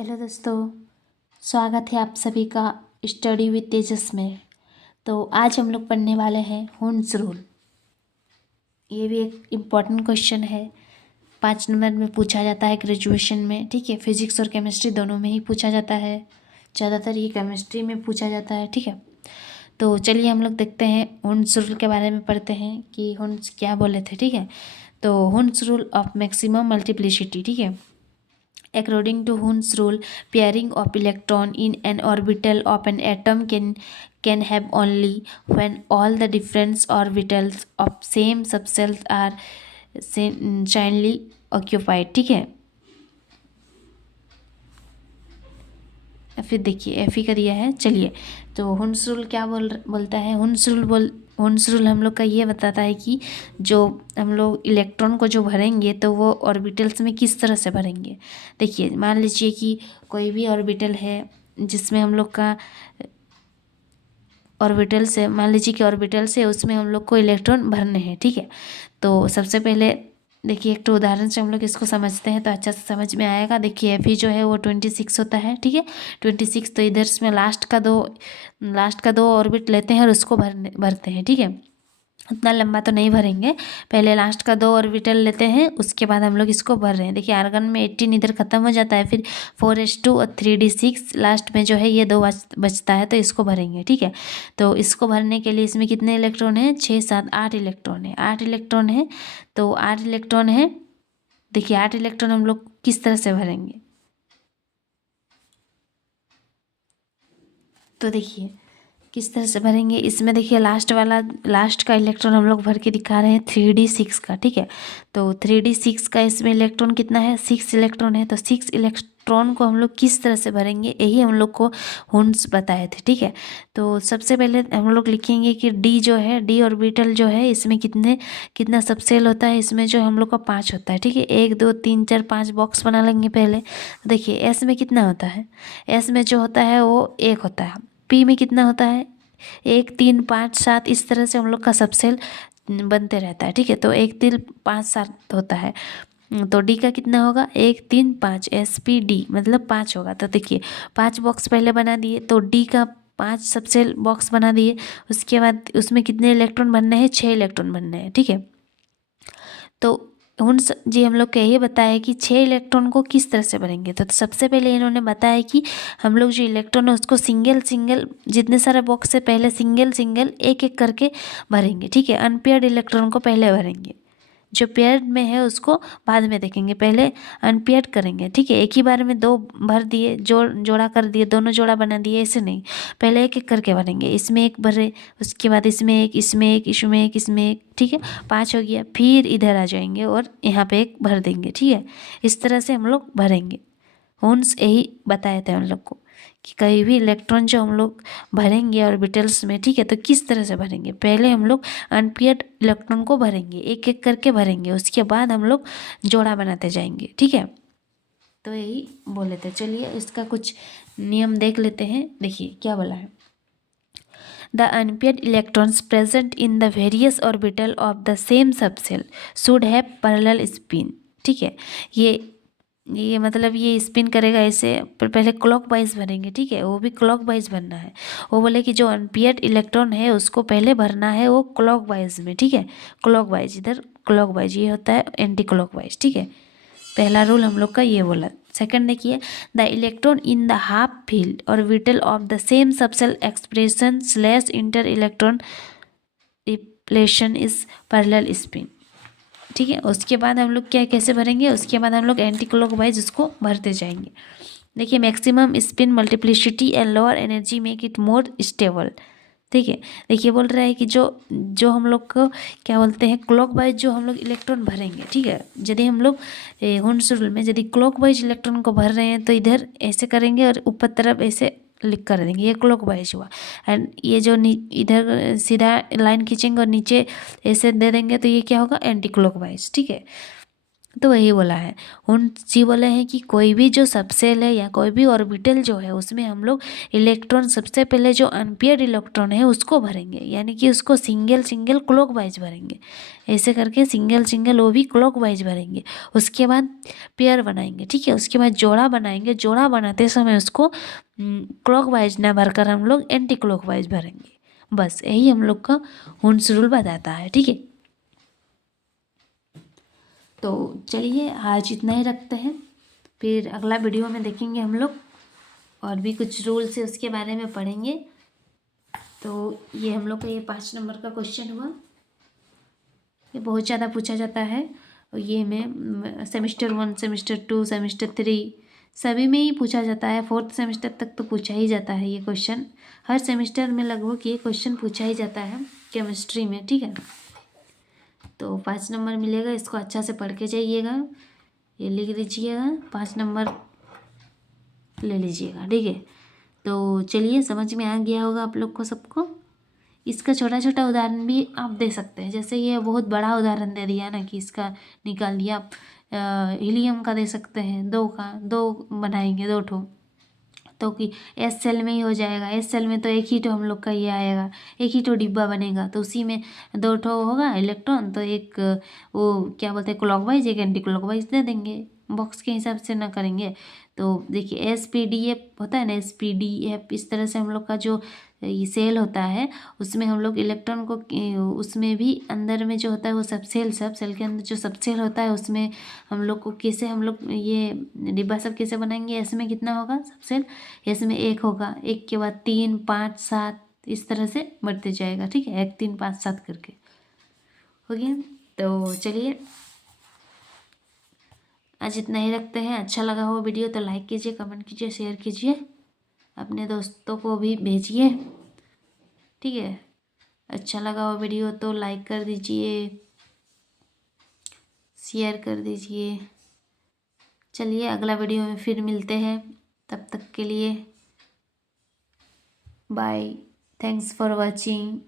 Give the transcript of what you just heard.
Hello दोस्तों, स्वागत है आप सभी का स्टडी विद तेजस में। तो आज हम लोग पढ़ने वाले हैं हुन्स रूल। ये भी एक इम्पॉर्टेंट क्वेश्चन है, 5 नंबर में पूछा जाता है ग्रेजुएशन में। ठीक है, फिजिक्स और केमिस्ट्री दोनों में ही पूछा जाता है, ज़्यादातर ये केमिस्ट्री में पूछा जाता है। ठीक है, तो चलिए हम लोग देखते हैं हुन्स रूल के बारे में, पढ़ते हैं कि हुन्स क्या बोले थे। ठीक है, तो Hund's rule of maximum multiplicity. ठीक है, according to Hund's rule, pairing of electron in an orbital of an atom can have only when all the different orbitals of same subshell are simultaneously occupied। ठीक है, फिर देखिए F ही का दिया है। चलिए, तो हुन्स रूल क्या बोलता है। हुन्स रूल हम लोग का ये बताता है कि जो हम लोग इलेक्ट्रॉन को जो भरेंगे तो वो ऑर्बिटल्स में किस तरह से भरेंगे। देखिए, मान लीजिए कि कोई भी ऑर्बिटल है जिसमें हम लोग का ऑर्बिटल से, मान लीजिए कि ऑर्बिटल से उसमें हम लोग को इलेक्ट्रॉन भरने हैं। ठीक है, तो सबसे पहले देखिए एक तो उदाहरण से हम लोग इसको समझते हैं तो अच्छा से समझ में आएगा। देखिए एफ जो है वो 26 होता है। ठीक है, 26, तो इधर इसमें लास्ट का दो ऑर्बिट लेते हैं और उसको भरते हैं। ठीक है, उतना लंबा तो नहीं भरेंगे, पहले लास्ट का 2 ऑर्बिटल लेते हैं, उसके बाद हम लोग इसको भर रहे हैं। देखिए आर्गन में 18 इधर ख़त्म हो जाता है, फिर 4s2 और 3d6 लास्ट में जो है ये 2 बचता है, तो इसको भरेंगे। ठीक है, तो इसको भरने के लिए इसमें कितने इलेक्ट्रॉन हैं, 6 7 8 इलेक्ट्रॉन है। 8 इलेक्ट्रॉन है, तो 8 इलेक्ट्रॉन है। देखिए 8 इलेक्ट्रॉन हम लोग किस तरह से भरेंगे, तो देखिए किस तरह से भरेंगे। इसमें देखिए लास्ट का इलेक्ट्रॉन हम लोग भर के दिखा रहे हैं 3d6 का। ठीक है, तो 3d6 का इसमें इलेक्ट्रॉन कितना है, 6 इलेक्ट्रॉन है। तो 6 इलेक्ट्रॉन को हम लोग किस तरह से भरेंगे, यही हम लोग को हुन्स बताए थे। ठीक है, तो सबसे पहले हम लोग लिखेंगे कि डी जो है, डी ऑर्बिटल जो है, इसमें कितना सबसेल होता है, इसमें जो हम लोग का 5 होता है। ठीक है, 1 2 3 4 5 बॉक्स बना लेंगे पहले। देखिए एस में कितना होता है, एस में जो होता है वो 1 होता है। पी में कितना होता है, 1 3 5 7, इस तरह से हम लोग का सबसेल बनते रहता है। ठीक है, तो 1 3 5 7 होता है। तो डी का कितना होगा, 1 3 5, SPD मतलब 5 होगा। तो देखिए 5 बॉक्स पहले बना दिए, तो डी का 5 सबसेल बॉक्स बना दिए। उसके बाद उसमें कितने इलेक्ट्रॉन बनने हैं, 6 इलेक्ट्रॉन बनने हैं। ठीक है, तो हुन्स जी हम लोग को ये बताया कि 6 इलेक्ट्रॉन को किस तरह से भरेंगे। तो सबसे पहले इन्होंने बताया कि हम लोग जो इलेक्ट्रॉन है उसको सिंगल सिंगल, जितने सारे बॉक्स है पहले सिंगल सिंगल एक एक करके भरेंगे। ठीक है, अनपेयर्ड इलेक्ट्रॉन को पहले भरेंगे, जो पेयर में है उसको बाद में देखेंगे, पहले अनपेयर्ड करेंगे। ठीक है, एक ही बार में 2 भर दिए, जोड़ा कर दिए, दोनों जोड़ा बना दिए, ऐसे नहीं, पहले एक एक करके भरेंगे। इसमें एक भरे, उसके बाद इसमें एक, इसमें एक, इसमें एक, इसमें एक। ठीक है, 5 हो गया, फिर इधर आ जाएंगे और यहाँ पे एक भर देंगे। ठीक है, इस तरह से हम लोग भरेंगे। हुन्स यही बताए थे हम लोग को कि कहीं भी इलेक्ट्रॉन जो हम लोग भरेंगे ऑर्बिटल्स में, ठीक है, तो किस तरह से भरेंगे। पहले हम लोग अनपेयर्ड इलेक्ट्रॉन को भरेंगे, एक एक करके भरेंगे, उसके बाद हम लोग जोड़ा बनाते जाएंगे। ठीक है, तो यही बोले थे। चलिए इसका कुछ नियम देख लेते हैं। देखिए क्या बोला है, the unpaired electrons present in the various orbital of the same subshell should have parallel spin. ठीक है, ये मतलब ये स्पिन करेगा ऐसे, पर पहले क्लॉक वाइज भरेंगे। ठीक है, वो भी क्लॉक वाइज भरना है। वो बोले कि जो अनपेयर्ड इलेक्ट्रॉन है उसको पहले भरना है वो क्लॉक वाइज में। ठीक है, क्लॉक वाइज, इधर क्लॉक वाइज, ये होता है एंटी क्लॉक वाइज। ठीक है, पहला रूल हम लोग का ये बोला। सेकंड देखिए, the electron in the half filled orbital of the same subshell expression slash inter electron repulsion is parallel spin. ठीक है, उसके बाद हम लोग क्या कैसे भरेंगे, उसके बाद हम लोग एंटी क्लॉकवाइज उसको भरते जाएंगे। देखिए maximum spin multiplicity and lower energy make it more stable. ठीक है, देखिए बोल रहा है कि जो जो हम लोग को क्या बोलते हैं, क्लॉकवाइज जो हम लोग इलेक्ट्रॉन भरेंगे। ठीक है, यदि हम लोग हुन्स रूल में यदि क्लॉकवाइज इलेक्ट्रॉन को भर रहे हैं तो इधर ऐसे करेंगे और ऊपर तरफ ऐसे लिख कर देंगे, ये क्लॉकवाइज हुआ। एंड ये जो इधर सीधा लाइन खींचेंगे और नीचे ऐसे दे देंगे तो ये क्या होगा, एंटी क्लॉकवाइज। ठीक है, तो वही बोला है, हुंस जी बोले हैं कि कोई भी जो सबसेल है या कोई भी ऑर्बिटल जो है उसमें हम लोग इलेक्ट्रॉन सबसे पहले जो अनपेयर्ड इलेक्ट्रॉन है उसको भरेंगे, यानी कि उसको सिंगल सिंगल क्लॉकवाइज भरेंगे, ऐसे करके सिंगल सिंगल वो भी क्लॉकवाइज भरेंगे। उसके बाद पेयर बनाएंगे, ठीक है, उसके बाद जोड़ा बनाएंगे, जोड़ा बनाते समय उसको क्लॉकवाइज ना भरकर हम लोग एंटी क्लॉकवाइज भरेंगे। बस यही हम लोग का हुंस रूल बताता है, ठीक है। तो चलिए आज इतना ही रखते हैं, फिर अगला वीडियो में देखेंगे हम लोग और भी कुछ रूल्स है उसके बारे में पढ़ेंगे। तो ये हम लोग का ये 5 नंबर का क्वेश्चन हुआ, ये बहुत ज़्यादा पूछा जाता है। ये में सेमेस्टर 1, सेमेस्टर 2, सेमेस्टर 3 सभी में ही पूछा जाता है, 4th सेमेस्टर तक तो पूछा ही जाता है ये क्वेश्चन, हर सेमेस्टर में लगभग ये क्वेश्चन पूछा ही जाता है केमिस्ट्री में, ठीक है। तो 5 नंबर मिलेगा, इसको अच्छा से पढ़ के जाइएगा, ये लिख दीजिएगा, 5 नंबर ले लीजिएगा, ठीक है। तो चलिए समझ में आ गया होगा आप लोग को सबको। इसका छोटा छोटा उदाहरण भी आप दे सकते हैं, जैसे ये बहुत बड़ा उदाहरण दे दिया ना कि इसका निकाल दिया आप, हीलियम का दे सकते हैं, दो बनाएंगे, 2 ठो, तो कि एस सेल में ही हो जाएगा, एस सेल में तो एक ही तो हम लोग का ये आएगा, एक ही तो डिब्बा बनेगा, तो उसी में 2 ठो होगा इलेक्ट्रॉन, तो एक वो क्या बोलते हैं क्लॉकवाइज, एक एंटी क्लॉकवाइज दे देंगे, बॉक्स के हिसाब से ना करेंगे। तो देखिए एसपीडीएफ होता है ना, एसपीडीएफ इस तरह से हम लोग का जो ये सेल होता है उसमें हम लोग इलेक्ट्रॉन को उसमें भी अंदर में जो होता है वो सब सेल के अंदर जो सब सेल होता है उसमें हम लोग को कैसे हम लोग ये डिब्बा सब कैसे बनाएंगे, इसमें कितना होगा सब सेल, इसमें 1 होगा, 1 के बाद 3, 5, 7 इस तरह से बढ़ते जाएगा, ठीक है, 1, 3, 5, 7 करके हो गया। तो चलिए आज इतना ही रखते हैं, अच्छा लगा हो वीडियो तो लाइक कीजिए, कमेंट कीजिए, शेयर कीजिए, अपने दोस्तों को भी भेजिए, ठीक है। अच्छा लगा हो वीडियो तो लाइक कर दीजिए, शेयर कर दीजिए। चलिए अगला वीडियो में फिर मिलते हैं, तब तक के लिए बाय, थैंक्स फॉर वॉचिंग।